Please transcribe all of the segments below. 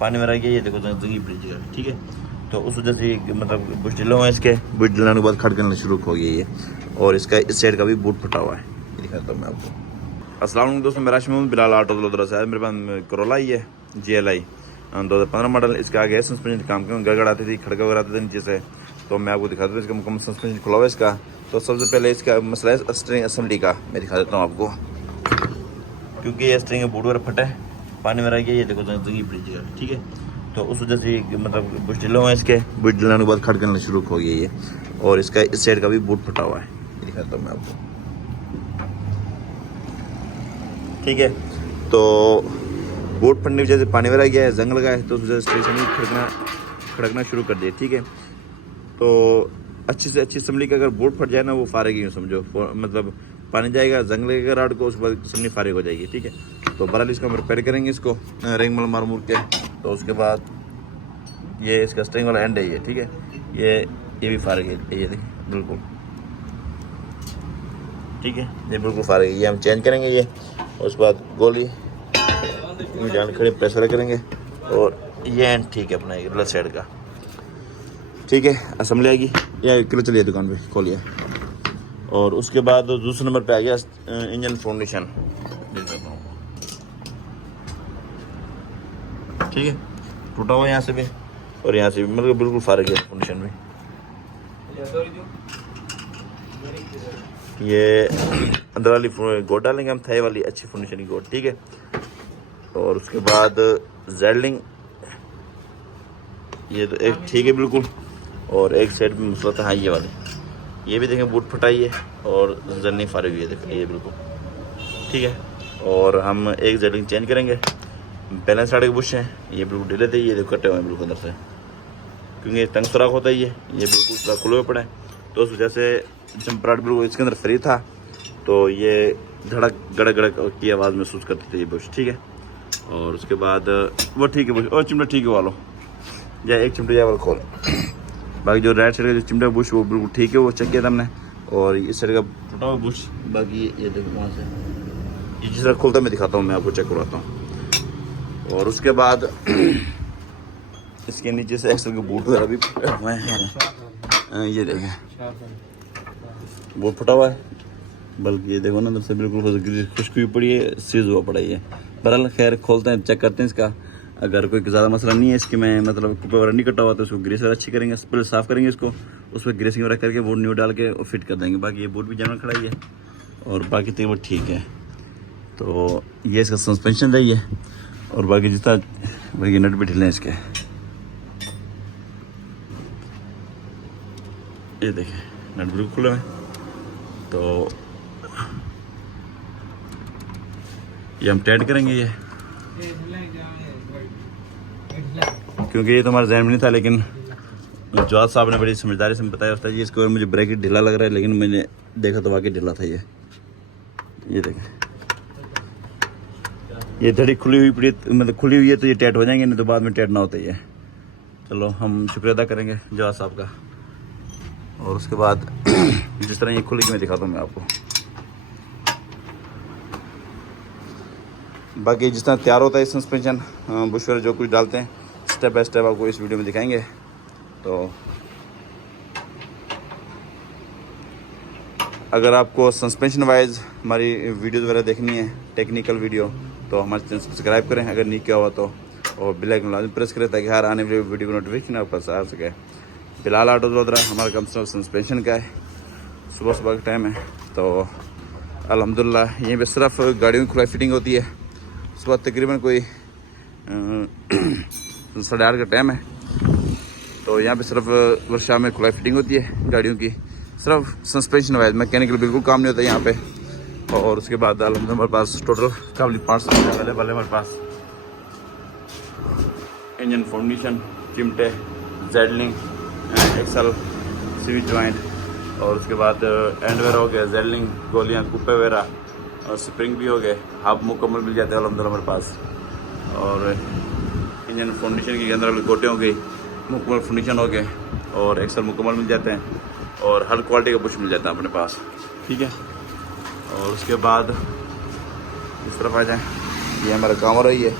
पानी में रह गया, ये देखो जंगी पड़ी जगह, ठीक है। तो उस वजह से मतलब बुश ढीला हुआ है, इसके बुश ढिलाने के बाद खड़कने शुरू हो गई है। और इसका इस साइड का भी बूट फटा हुआ है, ये दिखाता हूँ मैं आपको। अस्सलाम वालेकुम दोस्तों, मेरा नाम बिलाल ऑटो वडोदरा से है। मेरे पास करोला ही है GLI 2015 मॉडल। इसका आगे सस्पेंशन काम क्यों गड़गड़ आती थी, खड़का वगैरह आते थे नीचे से, तो मैं आपको दिखाता हूँ। इसका मुकम्मल सस्पेंशन खुला हुआ है इसका। तो सबसे पहले इसका मसला है स्टीयरिंग असेंबली का, मैं दिखा देता हूँ आपको। क्योंकि ये स्टीयरिंग का बूट वगैरह फटा है, पानी में रह गया, ये देखो जंगी पड़ी जगह, ठीक है। तो उस वजह से मतलब बुश ढीला हुआ है, इसके बुश ढिलाने के बाद खड़कने शुरू हो गई है। और इसका इस साइड का भी बूट फटा हुआ है, ये दिखाता हूँ मैं आपको, ठीक है। तो बूट फटने की वजह से पानी में रह गया है, जंग लगा है, तो उस वजह से स्टेशन खड़कना शुरू कर दिया, ठीक है। तो अच्छी से अच्छी असम्बली का अगर बूट फट जाए ना, वो फारिग ही समझो, मतलब पानी जाएगा, जंग लगेगा राड को, उसके बाद असम्बली फारिग हो जाएगी, ठीक है। तो बहरहाल इसको हम रिपेयर करेंगे, इसको रिंग मल मार मुर के। तो उसके बाद ये इसका स्ट्रिंग वाला एंड है ये, ठीक है। ये भी फारिग है, ये देखिए बिल्कुल, ठीक है, ये बिल्कुल फारिग है, ये हम चेंज करेंगे ये। और उसके बाद गोली जान खड़े प्रेशर करेंगे। और ये एंड ठीक है अपना गलत साइड का, ठीक है। असम्बली आएगी, या किलो चलिए दुकान पे खोलिए। और उसके बाद दूसरे नंबर पे आ गया इंजन फाउंडेशन, ठीक है। टूटा हुआ यहाँ से भी और यहाँ से भी, मतलब बिल्कुल फारिग है फाउंडेशन में। ये अंदर वाली गोड डालेंगे हम, थाई वाली अच्छी फाउंडेशन की गोड, ठीक है। और उसके बाद जेल्डिंग, ये तो एक ठीक है बिल्कुल। और एक साइड में मसला था, हाँ ये वाली, ये भी देखें बूट फटाई है और जल्नी फारिग हुई है, देखें ये बिल्कुल, ठीक है। और हम एक जेल्डिंग चेंज करेंगे। बैलेंस साइड के बुश हैं, ये बिल्कुल ढीले थे, ये देखो कटे हुए हैं बिल्कुल अंदर से, क्योंकि तंग सुराख होता है ये बिल्कुल पूरा खुले हुए पड़े हैं। तो उस वजह से जंपराट बिल्कुल इसके अंदर फ्री था, तो ये धड़क गड़क गड़क की आवाज़ महसूस करते थे ये बुश, ठीक है। और उसके बाद वो ठीक है बुश, और चिमटा ठीक है वालो, या एक चिमटा या वाला खोल। बाकी जो राइट साइड का जो चिमटा बुश वो बिल्कुल ठीक है, वो चेक किया था हमने। और इस साइड का टूटा हुआ बुश, बाकी ये देखो वहाँ से, ये जिस तरह खोलता मैं दिखाता हूँ, मैं आपको चेक करवाता हूँ। और उसके बाद इसके नीचे से एक्सल के बूट वगैरह भी फटे हुए हैं, ये देखें बूट फटा हुआ है, बल्कि ये देखो ना अंदर से बिल्कुल खुशकी पड़ी है, सीज हुआ पड़ा है। बहरहाल खैर खोलते हैं, चेक करते हैं इसका। अगर कोई ज़्यादा मसला नहीं है इसके में, मतलब कुपे वगैरह नहीं कटा हुआ, तो उसको ग्रीस वगैरह अच्छी करेंगे, पहले साफ़ करेंगे इसको, उस पर ग्रीसिंग वगैरह करके बूट न्यू डाल के फिट कर देंगे। बाकी ये बूट भी जनरल खड़ा ही है और बाकी तकरीबन ठीक है। तो ये इसका सस्पेंशन रही है, और बाकी जितना बाकी नट भी ढीले हैं इसके, ये देखें नट बिल्कुल खुले हैं। तो ये हम टाइट करेंगे ये, क्योंकि ये तो हमारे जहन में नहीं था, लेकिन जवाब साहब ने बड़ी समझदारी से बताया होता है जी इसको। मुझे ब्रैकेट ढीला लग रहा है, लेकिन मैंने देखा तो वाकई ढीला था ये देखें, ये धड़ी खुली हुई पड़ी, मतलब खुली हुई है, तो ये टाइट हो जाएंगे, नहीं तो बाद में टाइट ना होता ही है। चलो हम शुक्रिया अदा करेंगे जवाब साहब का। और उसके बाद जिस तरह ये खुली मैं दिखाता हूँ मैं आपको। बाकी जिस तरह तैयार होता है सस्पेंशन बुश वगैरह जो कुछ डालते हैं, स्टेप बाय स्टेप आपको इस वीडियो में दिखाएंगे। तो अगर आपको सस्पेंशन वाइज हमारी वीडियोज़ वगैरह देखनी है, टेक्निकल वीडियो, तो हमारे चैनल सब्सक्राइब करें अगर नहीं किया हुआ तो, और बेल आइकन लाजमी प्रेस करें ताकि हर आने वाली वीडियो को नोटिफिकेशन आपके पास आ सके। बिलाल ऑटो वडोदरा हमारा कम सस्पेंशन का है, सुबह का टाइम है। तो अल्हम्दुलिल्लाह यहीं पे सिर्फ गाड़ियों की खुलाई फिटिंग होती है। सुबह तकरीबन कोई 8:30 का टाइम है, तो यहाँ पे सिर्फ वर्कशॉप में खुलाई फिटिंग होती है गाड़ियों की, सिर्फ सस्पेंशन वाइज, मैकेनिकल बिल्कुल काम नहीं होता यहाँ पे। और उसके बाद अल्हम्दुलिल्लाह हमारे पास टोटल काफ़ी पार्ट्स अवेलेबल है हमारे पास। इंजन फाउंडेशन, चिमटे, जेडलिंग, एक्सल, स्विच जॉइंट, और उसके बाद एंड वगैरह हो गया, जेडलिंग, गोलियाँ, कुप्पे वगैरह, और स्प्रिंग भी हो गए, हाफ मुकम्मल मिल जाते हैं अल्हम्दुलिल्लाह हमारे पास। और इंजन फाउंडेशन के अंदर गोटे हो गई, मुकम्मल फाउंडेशन हो गए, और एक्सल मुकम्मल मिल जाते हैं, और हर क्वालिटी का बुश मिल जाता है अपने पास, ठीक है। और उसके बाद इस तरफ आ जाएँ, ये हमारा काम हो रही है,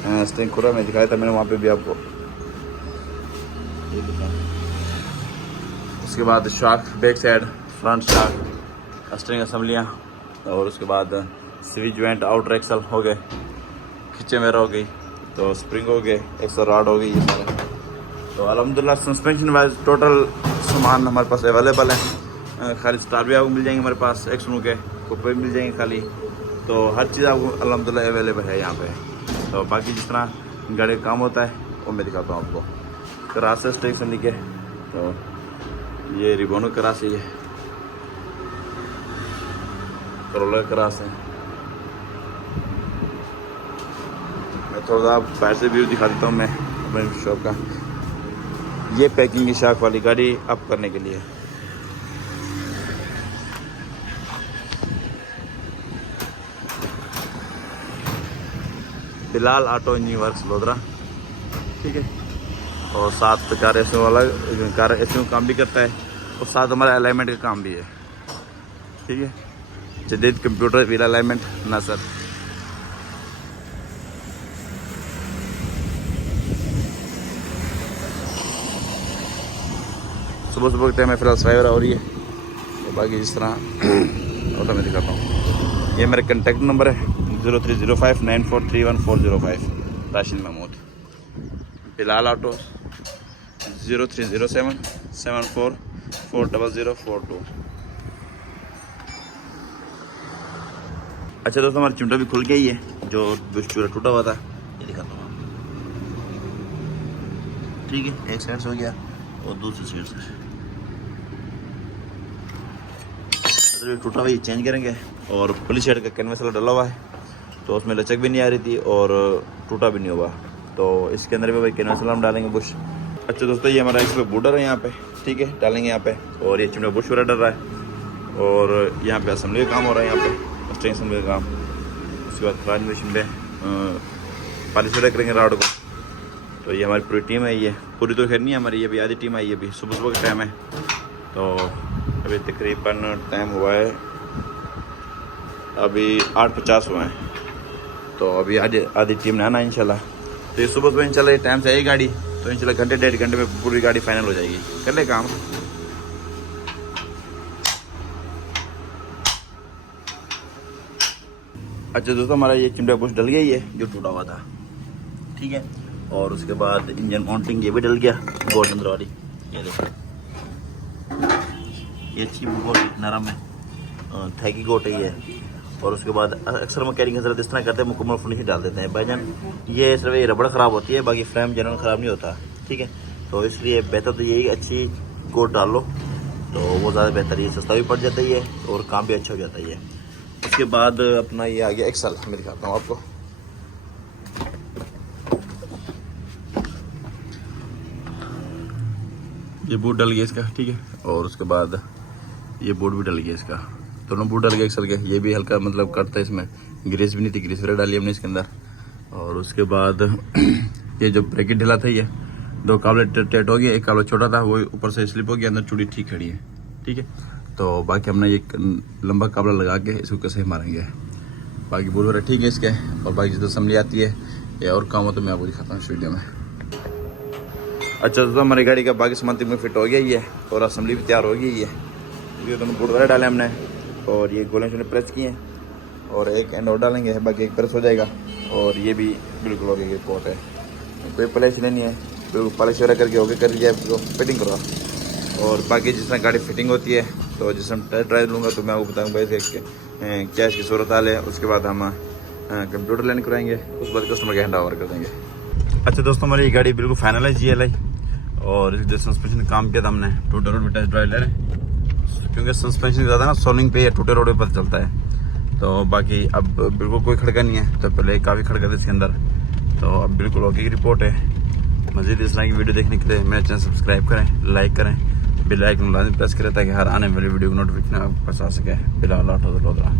स्टेरिंग खुला मैं दिखाया था मैंने वहाँ पे भी आपको, ये दिखाया। उसके बाद shock back side, front shock, steering असम्बलियाँ, और उसके बाद स्विच जॉइंट आउटर एक्सल हो गए, खींचे मेरा हो गई, तो स्प्रिंग हो गए, एक्सल रॉड हो गई, ये सारे। तो अल्हम्दुलिल्लाह सस्पेंशन वाइज टोटल सामान हमारे पास अवेलेबल है। खाली स्टार भी आपको मिल जाएंगे हमारे पास, एक्सनू के कुप्पे भी मिल जाएंगे खाली, तो हर चीज़ आपको अल्हम्दुलिल्लाह अवेलेबल है यहाँ पे। तो बाकी जिस तरह गाड़ी का काम होता है वो मैं दिखाता हूँ आपको। क्रास है स्टेक से लिखे, तो ये रिबोनो क्रास है, ये करोला क्रास है। मैं थोड़ा सा बाहर से व्यू दिखा देता हूँ मैं अपने शॉप का। ये पैकिंग की शाख वाली गाड़ी अप करने के लिए। Bilal auto engineering works Lodhra, ठीक है। और साथ कार एसओ वाला, कार एसओ काम भी करता है, और साथ हमारा अलाइनमेंट का काम भी है, ठीक है। जदीद कंप्यूटर व्हील अलाइनमेंट ना सर। सुबह सुबह के टाइम में फिलहाल सफाई हो रही है, तो बाकी जिस तरह ऑटो में दिखाता हूँ। ये मेरा कॉन्टैक्ट नंबर है 0305943140 राशिद महमूद। बिलाल ऑटो 0307744042। अच्छा दोस्तों, हमारा चिमटा भी खुल गया ही है, जो चूरा टूटा हुआ था, ये दिखाता हूँ, ठीक है। एक साइड से हो गया और दूसरी साइड से तो टूटा हुआ ये चेंज करेंगे। और पुलिस साइड का कैनवस वाला डला हुआ है, तो उसमें लचक भी नहीं आ रही थी और टूटा भी नहीं हुआ, तो इसके अंदर भी भाई कैनवस वाला हम डालेंगे बुश। अच्छा दोस्तों, ये हमारा इसमें बूडर है यहाँ पे, ठीक है, डालेंगे यहाँ पे। और ये चिमटा बुश वाला डल रहा है, और यहाँ पे असेंबली का काम हो रहा है, यहाँ पे स्ट्रिंग असेंबली का काम। उसके बाद क्रांच मशीन पे पॉलिश वगैरह करेंगे राड को। तो ये हमारी पूरी टीम है, ये पूरी तो खैर नहीं है हमारी, ये भी आधी टीम आई है, अभी सुबह सुबह का टाइम है। तो अभी तकरीबन टाइम हुआ है अभी 8:50 हुआ है, तो अभी आधी टीम ने आना इंशाल्लाह। तो ये सुबह सुबह इंशाल्लाह ये टाइम से आई गाड़ी, तो इंशाल्लाह घंटे 1.5 घंटे में पूरी गाड़ी फाइनल हो जाएगी। कर ले काम। अच्छा दोस्तों, हमारा ये चिमटा बुश डल गया ही है जो टूटा हुआ था, ठीक है। और उसके बाद इंजन माउंटिंग ये भी डल गया, गोल्ड अंदर वाली, ये देखो, ये अच्छी बहुत नरम है, थैकी गोट है ये। और उसके बाद अक्सर मैकेनिक हजरत इस तरह करते हैं, मुकम्मल फिनिशिंग डाल देते हैं भाईजान। ये सिर्फ ये रबड़ ख़राब होती है, बाकी फ्रेम जनरल ख़राब नहीं होता, ठीक है। तो इसलिए बेहतर तो यही अच्छी कोट डाल लो, तो वो ज़्यादा बेहतर है, सस्ता भी पड़ जाता ही है और काम भी अच्छा हो जाता ही है। उसके बाद अपना ये आ गया एक्सल, मैं दिखाता हूँ आपको। ये बूट डल गया इसका, ठीक है। और उसके बाद ये बूट भी डल गया इसका, दोनों बूट डल गए एक्सल के। ये भी हल्का मतलब करता है, इसमें ग्रीस भी नहीं थी, ग्रीस वगैरह डाली हमने इसके अंदर। और उसके बाद ये जो ब्रैकेट ढिला था, ये 2 काबले टेट हो गया, एक काबला छोटा था वो ऊपर से स्लिप हो गया, अंदर चूड़ी ठीक खड़ी है, ठीक है। तो बाकी हमने ये लंबा काबला लगा के इसको कैसे मारेंगे, बाकी बूट वगैरह ठीक है इसके। और बाकी जितना असम्बली आती है या और काम हो तो मैं आपको दिखाता हूँ इस वीडियो में। अच्छा दोस्तों, हमारी गाड़ी का बाकी सामान में फिट हो गया ही है और असम्बली भी तैयार हो गई है। ये दोनों बूट वगैरह डाले हमने, और ये गोले शोले प्रेस किए हैं, और एक एंड और डालेंगे, बाकी एक प्रेस हो जाएगा। और ये भी बिल्कुल हो गया, कोट है, कोई पॉलिश लेनी है, बिल्कुल पॉलिश वगैरह करके होके कर दिया, फिटिंग करो। और बाकी जिस तरह गाड़ी फिटिंग होती है, तो जिस टाइम टेस्ट ड्राइव लूँगा तो मैं आपको बताऊँगा भाई क्या इसकी सूरत हाल है। उसके बाद हम कंप्यूटर लैंड कराएंगे, उसके बाद कस्टमर के हैंड ओवर कर देंगे। अच्छा दोस्तों, हमारी ये गाड़ी बिल्कुल फाइनल है GLI, और जो सस्पेंशन काम किया था हमने, टूटे रोड पर टेस्ट ड्राइव ले रहे हैं, क्योंकि सस्पेंशन ज़्यादा ना सोलिंग पे या टूटे रोड पर चलता है। तो बाकी अब बिल्कुल कोई खड़का नहीं है, तो पहले काफ़ी खड़का था इसके अंदर, तो अब बिल्कुल ओके की रिपोर्ट है। मज़ीद इस तरह की वीडियो देखने के लिए मेरे चैनल सब्सक्राइब करें, लाइक करें, बेल आइकन लाजमी प्रेस करें, ताकि हर आने वाली वीडियो को नोटिफिकेशन आपके पास आ सके। बिलाल ऑटो लोधरा।